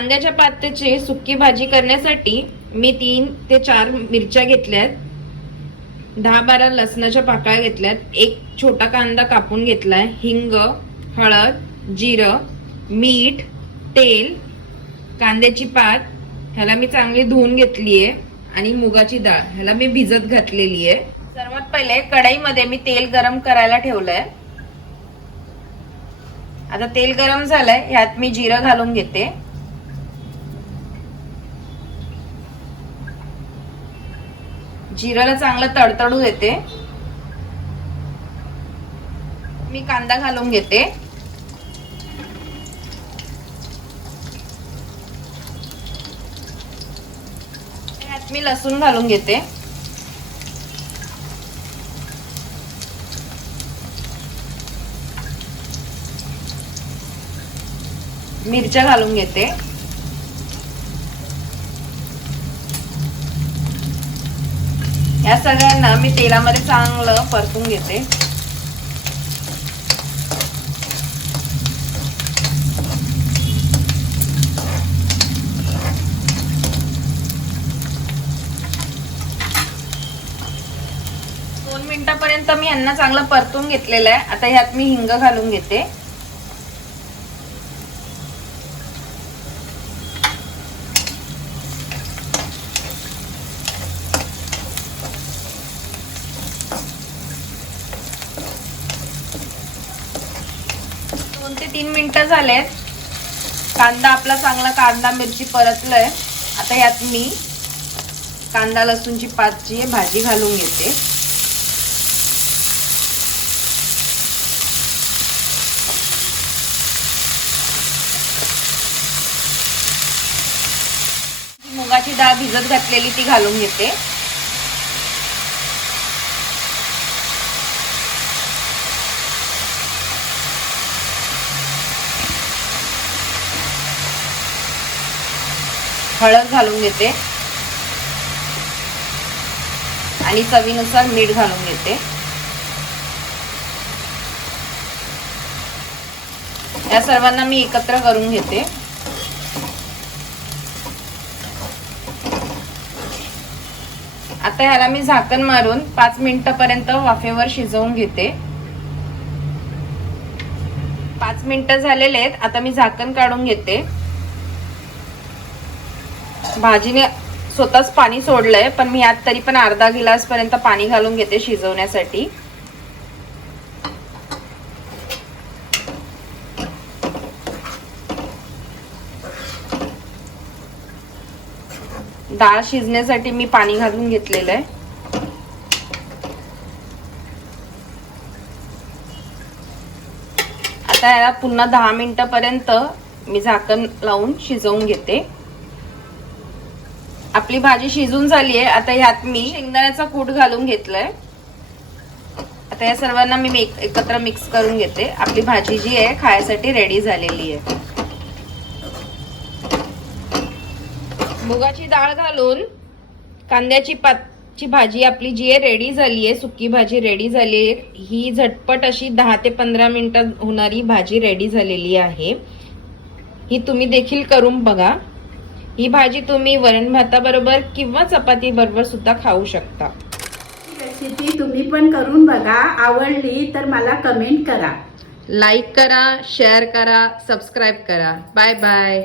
कांद्याच्या पात्याची सुकी भाजी करण्यासाठी मी तीन ते चार मिरच्या घेतल्यात. दहा बारा लसणाच्या पाकळ्या घेतल्यात. एक छोटा कांदा कापून घेतलाय. हिंग हळद जिरं मीठ तेल कांद्याची पात. ह्याला मी चांगली धुवून घेतली आहे आणि मुगाची डाळ. ह्याला मी भिजत घातलेली आहे सर्वात पहिले कढईमध्ये मी तेल गरम करायला ठेवलंय. आता तेल गरम झालंय. ह्यात मी जिरं घालून घेते. जिराला चांगलं तडतडू देते. मी कांदा घालून घेते. ह्यात मी लसूण घालून घेते. मिरच्या घालून घेते. या सगळ्यांना मी तेलामध्ये चांगलं परतून घेते. दोन मिनिटापर्यंत मी यांना चांगलं परतून घेतलेलं आहे. आता ह्यात मी हिंग घालून घेते. तीन मिनटं झालेत. कांदा आपला चांगला कांदा मिरची परतलंय. आता यात मी कांदा लसूणची पाचची भाजी घालून घेते. मुगाची डाळ भिजत घातलेली ती घालून घेते. हळद घालून घेते. आणि चवीनुसार मीठ घालून घेते. या सर्वांना मी एकत्र करून घेते. आता ह्याला मी झाकण मारून पाच मिनिटापर्यंत वाफेवर शिजवून घेते. पाच मिनिटं झालेले आहेत. आता मी झाकण काढून घेते. भाजीने स्वतःच पाणी सोडलंय पण मी यात तरी पण अर्धा गिलास पर्यंत पाणी घालून घेते शिजवण्यासाठी. डाळ शिजण्यासाठी मी पाणी घालून घेतलेलं आहे. आता याला पुन्हा दहा मिनिटापर्यंत मी झाकण लावून शिजवून घेते. आपली भाजी शिजून झाली आहे आता ह्यात मी शेंगदाण्याचा कूट घालून घेतलाय. आता या सर्वांना मी एकत्र मिक्स करून घेते. आपली भाजी जी आहे खायसाठी रेडी झालेली आहे. मुगाची डाळ घालून कांद्याची पातची भाजी आपली जी आहे रेडी झाली आहे सुकी भाजी रेडी झाली आहे ही झटपट अशी दहा ते पंधरा मिनिटात होणारी भाजी रेडी झालेली आहे. ही तुम्ही देखील करून बघा. ही भाजी तुम्ही वरण भाताबरोबर किंवा चपाती बरोबर सुद्धा खाऊ शकता. रेसिपी तुम्ही पण करून बघा. आवडली तर मला कमेंट करा. लाईक करा शेअर करा सबस्क्राईब करा. Bye bye